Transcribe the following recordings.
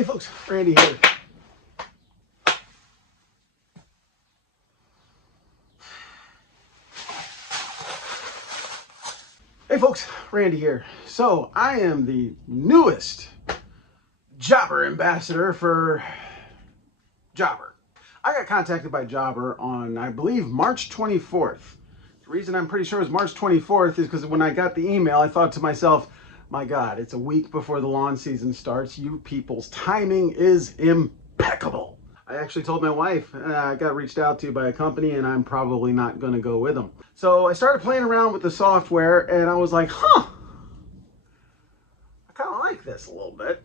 Hey folks, Randy here. Hey folks, Randy here. So I am the newest Jobber ambassador for Jobber. I got contacted by Jobber on, I believe, March 24th. The reason I'm pretty sure it was March 24th is because when I got the email, I thought to myself, my God, it's a week before the lawn season starts. You people's timing is impeccable. I actually told my wife I got reached out to by a company and I'm probably not going to go with them. So I started playing around with the software and I was like, I kind of like this a little bit.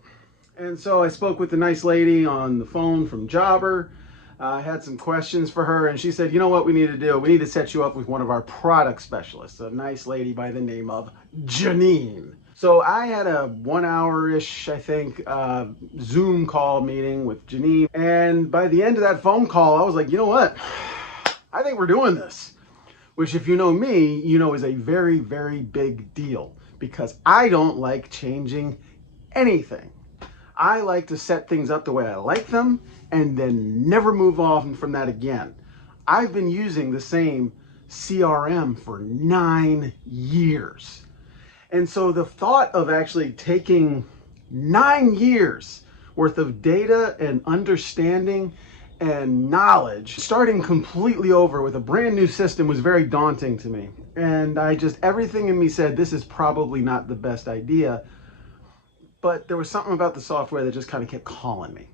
And so I spoke with the nice lady on the phone from Jobber. I had some questions for her and she said, you know what we need to do? We need to set you up with one of our product specialists, a nice lady by the name of Janine. So I had a 1 hour-ish, I think, Zoom call meeting with Janine. And by the end of that phone call, I was like, you know what? I think we're doing this. Which if you know me, you know is a very, very big deal. Because I don't like changing anything. I like to set things up the way I like them and then never move on from that again. I've been using the same CRM for 9 years. And so the thought of actually taking 9 years worth of data and understanding and knowledge, starting completely over with a brand new system was very daunting to me. And everything in me said, this is probably not the best idea. But there was something about the software that just kind of kept calling me.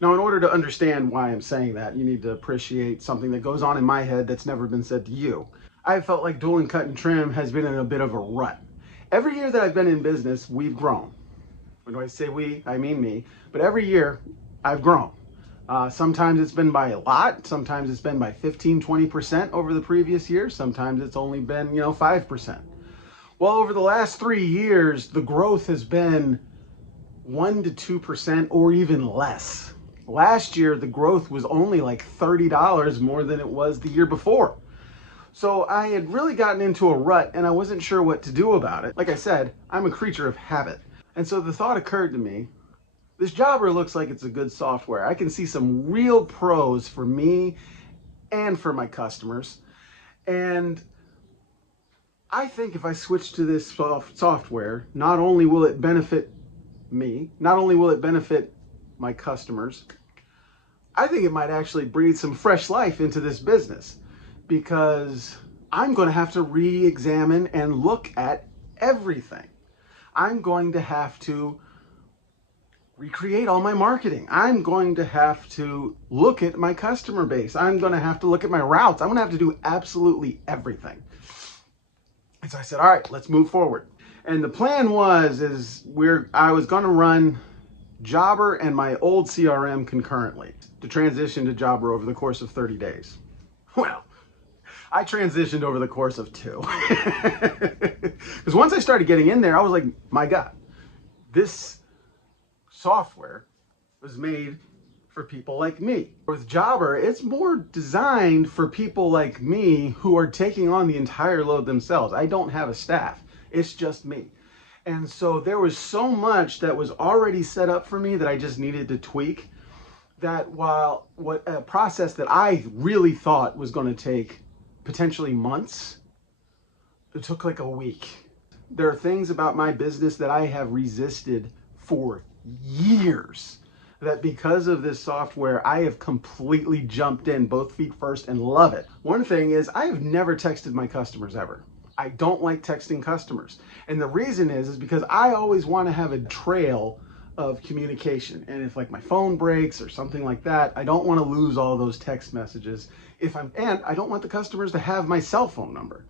Now, in order to understand why I'm saying that, you need to appreciate something that goes on in my head that's never been said to you. I felt like Dual and Cut and Trim has been in a bit of a rut. Every year that I've been in business, we've grown. When I say we, I mean me. But every year, I've grown. Sometimes it's been by a lot. Sometimes it's been by 15, 20% over the previous year. Sometimes it's only been, 5%. Well, over the last 3 years, the growth has been 1 to 2% or even less. Last year, the growth was only like $30 more than it was the year before. So I had really gotten into a rut and I wasn't sure what to do about it. Like I said, I'm a creature of habit. And so the thought occurred to me, this Jobber looks like it's a good software. I can see some real pros for me and for my customers. And I think if I switch to this software, not only will it benefit me, not only will it benefit my customers, I think it might actually breathe some fresh life into this business because I'm going to have to re-examine and look at everything. I'm going to have to recreate all my marketing. I'm going to have to look at my customer base. I'm going to have to look at my routes. I'm going to have to do absolutely everything. And so I said, all right, let's move forward. And the plan I was going to run Jobber and my old CRM concurrently to transition to Jobber over the course of 30 days. Well, I transitioned over the course of 2. Because once I started getting in there, I was like, my God, this software was made for people like me. With Jobber, it's more designed for people like me who are taking on the entire load themselves. I don't have a staff. It's just me. And so there was so much that was already set up for me that I just needed to tweak, that while a process that I really thought was going to take potentially months, it took like a week. There are things about my business that I have resisted for years, that because of this software, I have completely jumped in both feet first and love it. One thing is I have never texted my customers ever. I don't like texting customers. And the reason is because I always want to have a trail of communication. And if like my phone breaks or something like that, I don't want to lose all those text messages. And I don't want the customers to have my cell phone number.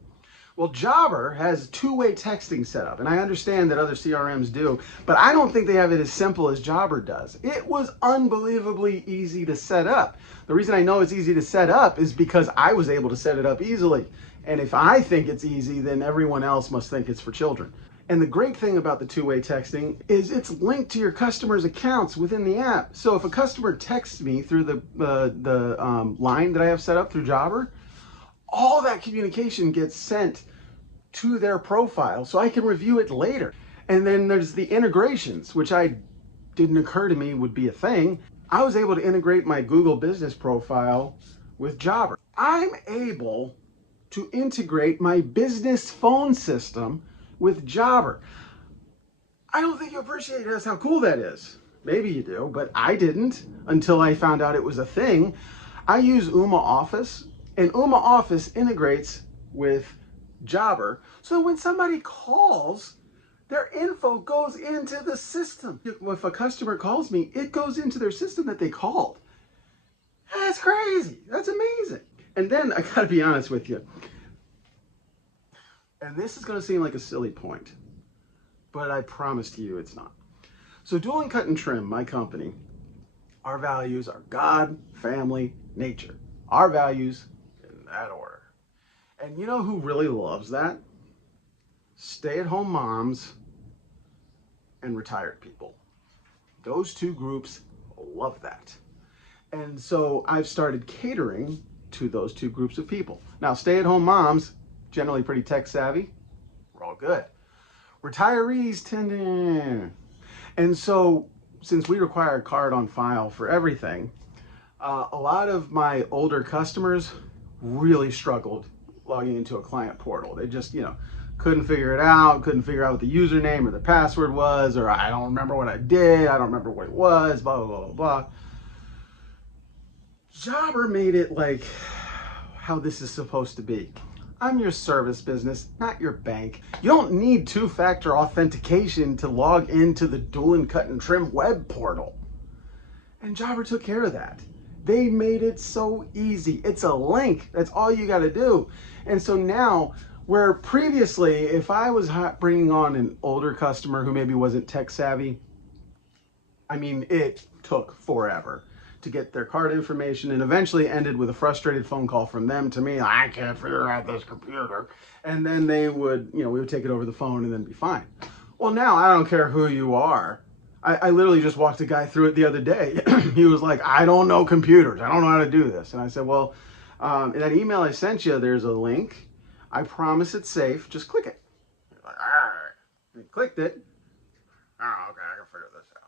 Well, Jobber has two-way texting set up, and I understand that other CRMs do, but I don't think they have it as simple as Jobber does. It was unbelievably easy to set up. The reason I know it's easy to set up is because I was able to set it up easily. And if I think it's easy, then everyone else must think it's for children. And the great thing about the two-way texting is it's linked to your customers' accounts within the app. So if a customer texts me through the line that I have set up through Jobber, all that communication gets sent to their profile so I can review it later. And then there's the integrations, which I didn't occur to me would be a thing. I was able to integrate my Google business profile with Jobber. I'm able to integrate my business phone system with Jobber. I don't think you appreciate just how cool that is. Maybe you do, but I didn't until I found out it was a thing. I use Ooma Office, and Ooma Office integrates with Jobber, so when somebody calls, their info goes into the system. If a customer calls me, it goes into their system that they called. That's crazy. That's amazing. And then I gotta be honest with you, and this is gonna seem like a silly point, but I promise to you it's not. So Dual & Cut and Trim, my company, our values are God, family, nature. Our values in that order. And you know who really loves that? Stay-at-home moms and retired people. Those two groups love that. And so I've started catering to those two groups of people. Now, stay-at-home moms, generally pretty tech savvy, we're all good. Retirees tend to... And so, since we require a card on file for everything, a lot of my older customers really struggled logging into a client portal. They just, couldn't figure it out, couldn't figure out what the username or the password was, or I don't remember what I did, I don't remember what it was, blah, blah, blah, blah. Jobber made it like how this is supposed to be. I'm your service business, not your bank. You don't need two-factor authentication to log into the Dual & Cut and Trim web portal. And Jobber took care of that. They made it so easy. It's a link. That's all you got to do. And so now, where previously, if I was bringing on an older customer who maybe wasn't tech savvy, I mean, it took forever to get their card information, and eventually ended with a frustrated phone call from them to me. I can't figure out this computer. And then they would, we would take it over the phone and then be fine. Well, now I don't care who you are. I literally just walked a guy through it the other day. He was like, I don't know computers. I don't know how to do this. And I said, well, in that email I sent you, there's a link. I promise it's safe. Just click it. He's like, all right. He clicked it. Oh, okay, I can figure this out.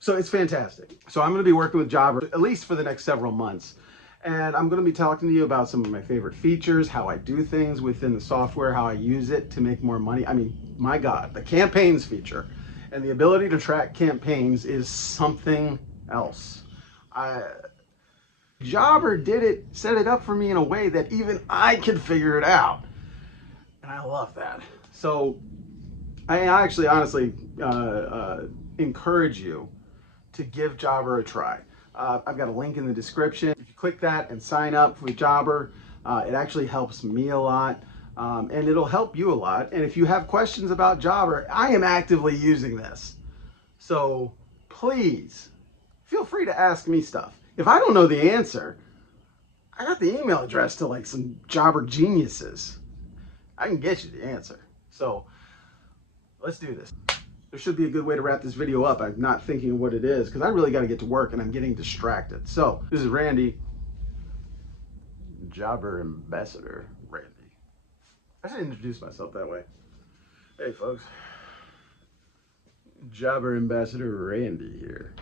So it's fantastic. So I'm going to be working with Jobber at least for the next several months. And I'm going to be talking to you about some of my favorite features, how I do things within the software, how I use it to make more money. I mean, my God, the campaigns feature and the ability to track campaigns is something else. Jobber set it up for me in a way that even I could figure it out. And I love that. So I actually honestly encourage you to give Jobber a try. I've got a link in the description. If you click that and sign up with Jobber, it actually helps me a lot, and it'll help you a lot. And if you have questions about Jobber, I am actively using this. So please feel free to ask me stuff. If I don't know the answer, I got the email address to like some Jobber geniuses. I can get you the answer. So let's do this. There should be a good way to wrap this video up. I'm not thinking of what it is because I really got to get to work and I'm getting distracted. So this is Randy, Jobber Ambassador Randy. I should introduce myself that way. Hey folks, Jobber Ambassador Randy here.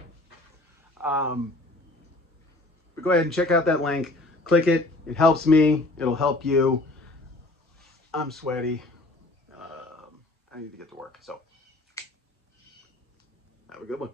But go ahead and check out that link. Click it. It helps me. It'll help you. I'm sweaty. I need to get to work. So have a good one.